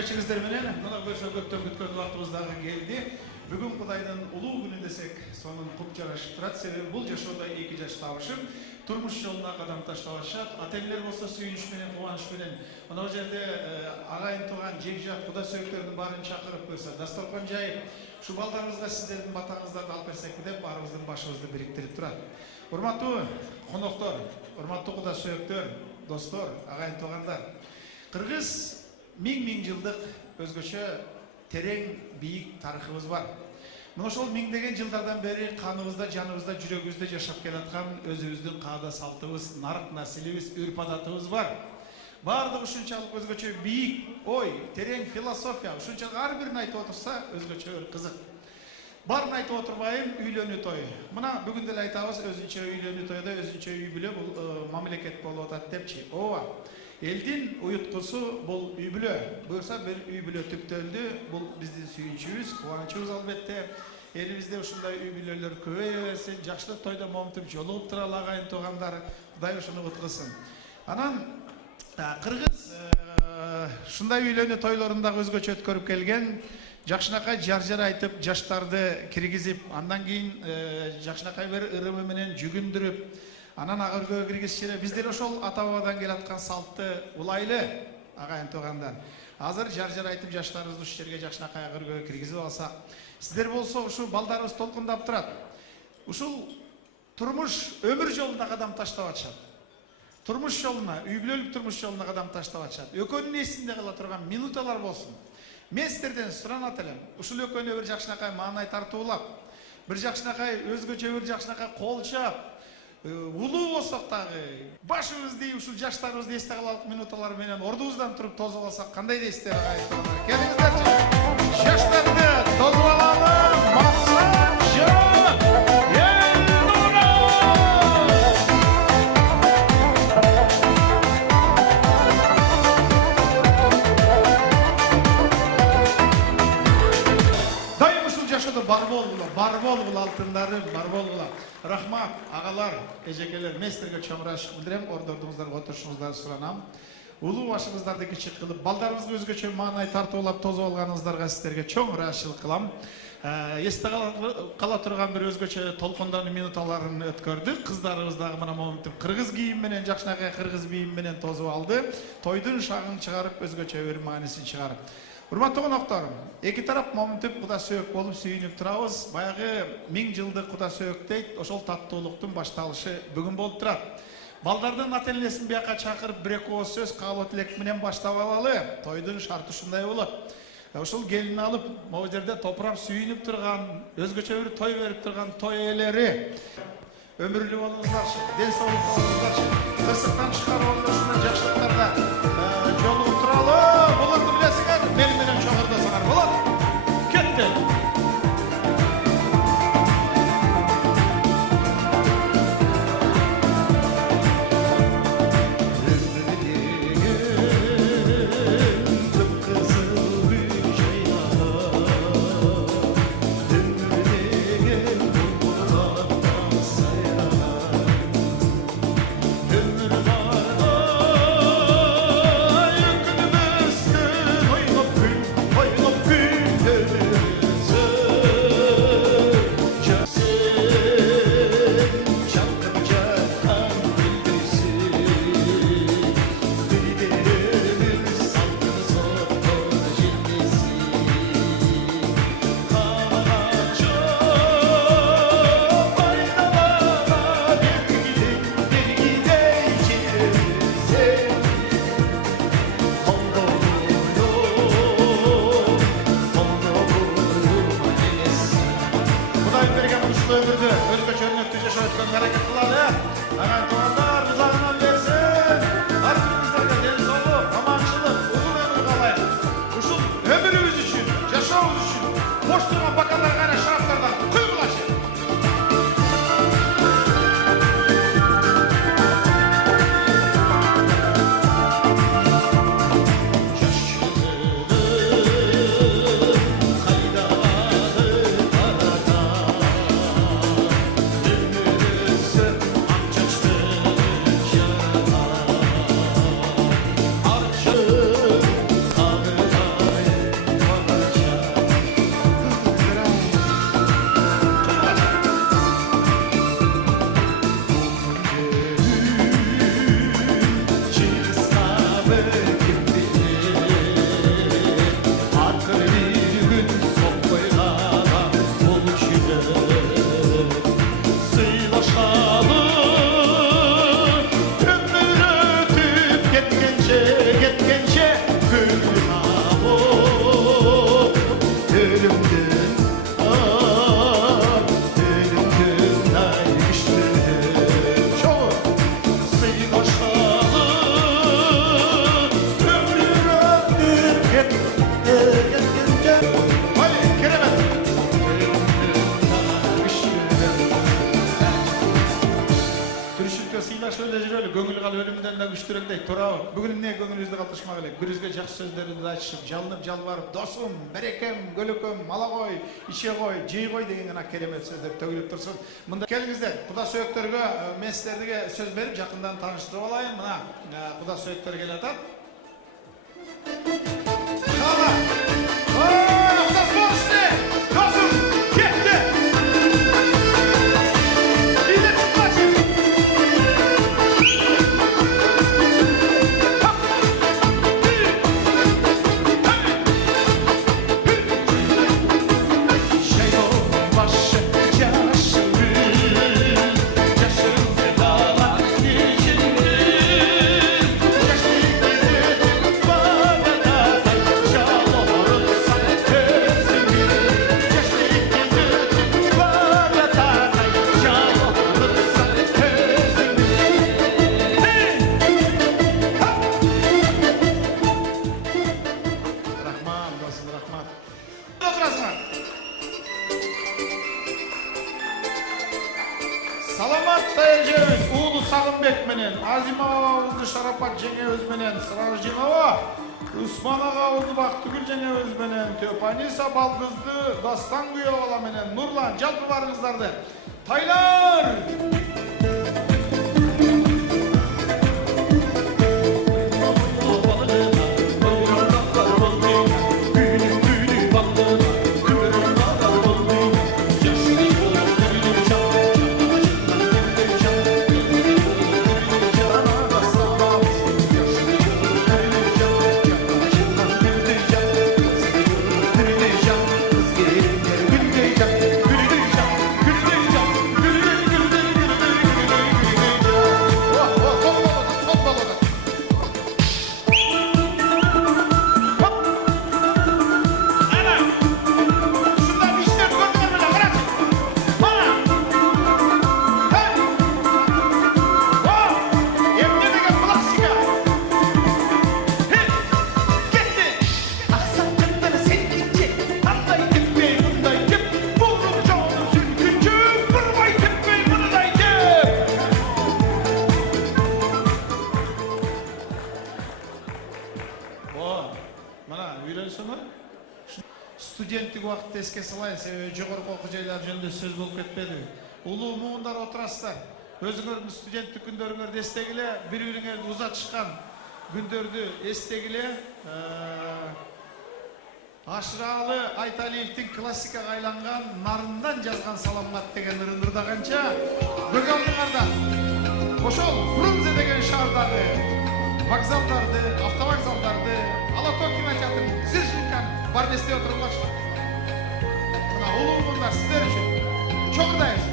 кечиңиздер менен мына көрсө көптөн күткөн убактыбыз дагы келди. Бүгүн Кудайдын улуу күнү десек, сонун куп жарашып турат. Себеби бул жашоодо эки жаш табышып, турмуш жолуна кадам таштап атышат. Ата-энелер болсо сүйүнүч менен, кубаныч менен мына жерде агайын тууган, жекжат, куда сөөктөрдүн баарын чакырып койсо, дасторкон жайып, ушу балдарыбызга сиздердин батаңыздарды алып берсекпи деп баарыбыздын башыбызды бириктирип турат. Урматтуу коноктор, урматтуу куда сөөктөр, достор, агайын туугандар. Кыргыз миң жылдык өзгөчө терең бийик тарыхыбыз бар. Мына ошол миңдеген жылдардан бери каныбызда, жаныбызда, жүрөгүбүздө жашап келаткан өзүбүздүн каада салтыбыз, нарык населибиз, үрп адатыбыз бар. Баардыгы ушунчалык өзгөчө бийик ой, терең философия, ушунчалык ар бирин айтып отурса өзгөчө бир кызык. Барын айтып отурбайын, үйлөнүү той. Мына бүгүн деле айтабыз, өзүнчө үйлөнүү тойдо өзүнчө үй бүлө бул мамлекет болуп атат депчи. Ооба. Элдин уюткусу бул үй бүлө. Буюрса бир үй бүлө түптөлдү. Бул биздин сүйүнчүбүз, кубанычыбыз албетте. Элибизде ушундай үй бүлөлөр көбөйө берсин, жакшылык тойдо момунтип жолугуп туралы агайын туугандар. Кудай ушуну уткусын. Анан кыргыз ушундай үйлөнүү тойлорунда өзгөчө өткөрүп келген. Жакшынакай жар айтып, жаштарды киргизип, андан кийин жакшынакай бир ырымы менен жүгүндүрүп, анан агыргөөгө киргизишире. Биздер ошол ата бабадан келаткан салтты улайлы, агайын туугандар. Азыр жар айтып, жаштарыбызды ушул жерге жакшынакай агыргөөгө киргизип алса, сиздер болсо ушул балдарыбыз толкундап турат. Ушул турмуш өмүр жолуна кадам таштап атышат. Турмуш жолуна, үй бүлөлүк турмуш жолуна кадам таштап атышат. Экөөнүн эсинде кала турган минуталар болсун. Мен сиздерден суранат элем. Ушул экөөнү бир жакшынакай маанай тартуулап, бир жакшынакай өзгөчө бир жакшынакай кол чаап, улуу болсок дагы башыбызды ушул жаштарыбызды эсте калалык минуталар менен ордубуздан туруп тосуп алсак кандай дейсиздер агайын туугандар? Келиңиздерчи. Жаштарды тосуп алалы. Максатчы бар болгул алтындары, бар болгула. Рахмат, агалар, эжекелер, местерге чоң ырайшык билдирем, ордордуңуздарга отурушуңуздарды суранам. Улуу башыңыздарды кичик кылып, балдарыбызга өзгөчө маанай тартуулап тосуп алганыңыздарга сиздерге чоң ырайшылык кылам. Эсте кала турган бир өзгөчө толкундануу минуталарын өткөрдүк. Кыздарыбыз дагы мына момунтип кыргыз кийим менен, жакшынакай кыргыз кийим менен тосуп алды. Тойдун шагын чыгарып, өзгөчө бир маанисин чыгарып. Урматтуу коноктор, эки тарап момунтип куда сөөк болуп сүйүнүп турабыз. Баягы 1000 жылдык куда сөөк дейт, ошол таттуулуктун башталышы бүгүн болуп турат. Балдардын ата-энесин бияка чакырып, бир-эки ооз сөз каалоо тилек менен баштап алалы. Тойдун шарты ушундай болот. Ошол келин алып, могу жерде топурап сүйүнүп турган, өзгөчө бир той берип турган той ээлери. Өмүрлүү болуңуздарчы, ден соолук болуңуздарчы. Кырсыктан чыгарып ушундай жакшылыктарда жолугуп туралы. Буларды билесиңер, мени менен чогурдосуңар болот. Кетти. да күчтүрөк дейт. Туурабы? Бүгүн эмне көңүлүбүздү калтырышмак элек. Бирибизге жакшы сөздөрүбүздү айтышып, жалынып, жалбарып, досум, берекем, көлөкөм, мала кой, иче кой, жей кой деген жана керемет сөздөр төгүлүп турсун. Мында келиңиздер. Куда сөөктөргө мен сиздерге сөз берип, жакындан тааныштырып алайын. Мына куда сөөктөр келатат. Усман агабызды Бактыгүл жеңебиз менен Төпаниса балдызды Дастан Куябала менен Нурлан жалпы барыңыздарды. Тайлар! Студенттик убакытты эске салайын, себеби жогорку окуу жайлар жөнүндө сөз болуп кетпеди. Улуу муундар отурасыздар. Өзүңөрдүн студенттик күндөрүңөрдү эстегиле, бири-бириңерди узатышкан күндөрдү эстегиле. Ашыралы Айталиевдин классикага айланган Нарындан жазган саламат деген ырында канча көз алдыңарда. Ошол Фрунзе деген шаардагы вокзалдарды, автовокзалдарды, Алатоо кинотеатрын, Зержинканы бар эстеп отурулмакчы. Мына улуу муундар сиздер үчүн чогулдайбыз.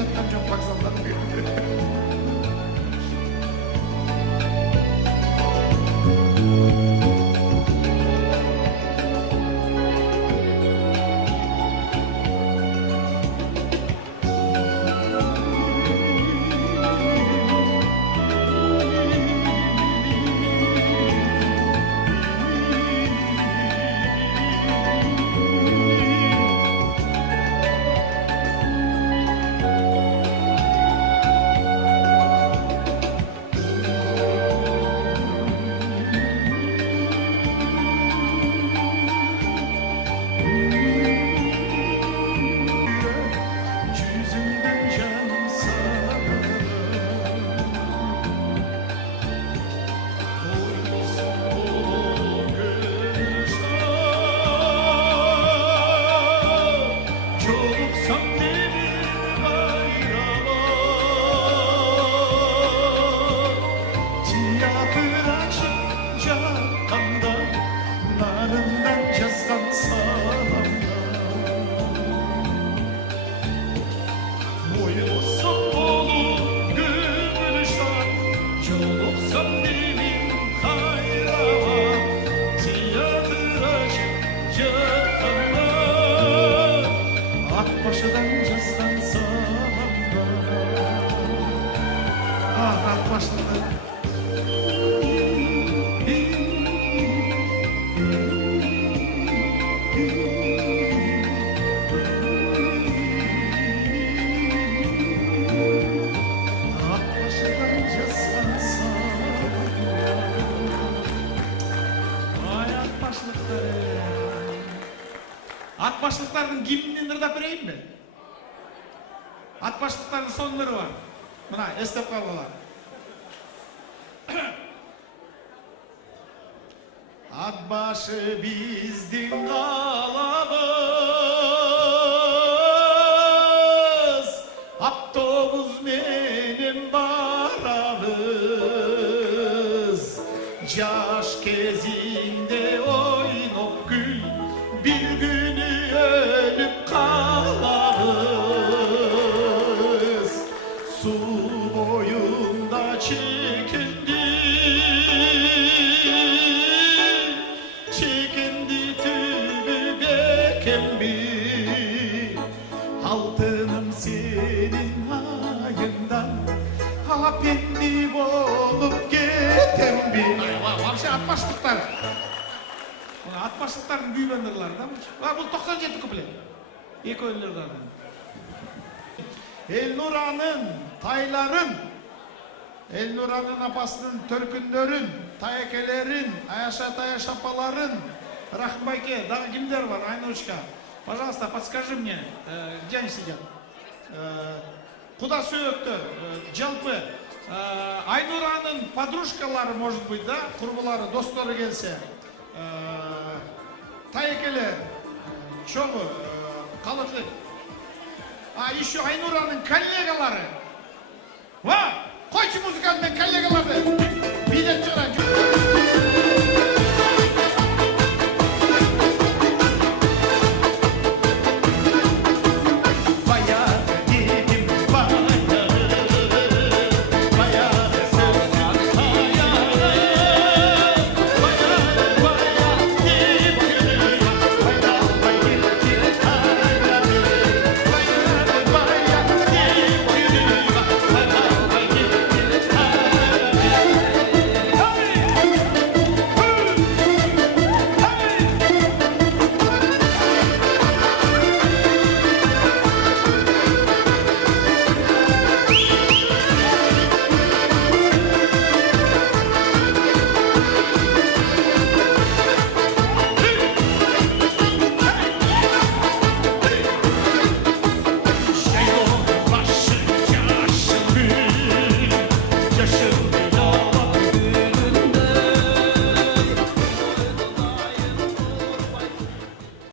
жатқан жоқ вокзалдан. Атбашлықтардың гимнін ырдап берейін бе? Атбашлықтардың сонлары бар. Мына, естеп қалғалар. Атбашы біздің қалабыз, автобус менен барабыз. Жаш кезінде ойноп күл, bir günü ölüp kalırız. Su boyunda çekindi, çekindi tübü bekembi. Altınım senin ayından, hapendi olup getembi. Вообще atmaşlıklar. Атбашлықтардың күйбендірлері да. Бұл 97 куплет. Екі өлілерден. Элнураның тайларын, Элнураның апасының төркіндерін, тайекелерін, аяша апаларын, Рахымбайке, дағы кімдер бар, Айночка? Пожалуйста, подскажи мне, где они сидят? Куда сүйекті, жалпы, Айнураның подружкалары, может быть, да? Құрбылары, достары келсе. Тайекелер, чоғы, қалытлы. Еще Айнураның коллегалары. Ва, қойшы музыканы мен коллегалары.